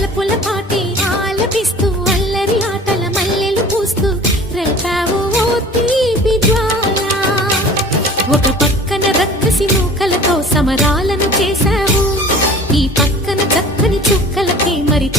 వలపుల పాటే ఆలపిస్తూ అల్లరి ఆటల మల్లెలు పూస్తూ రేపావు ఓ తీపి జ్వాల. ఒక పక్కన రక్కసి మూకలతో సమరాలను చేశావు, ఈ పక్కన చక్కని చుక్కలకి మరి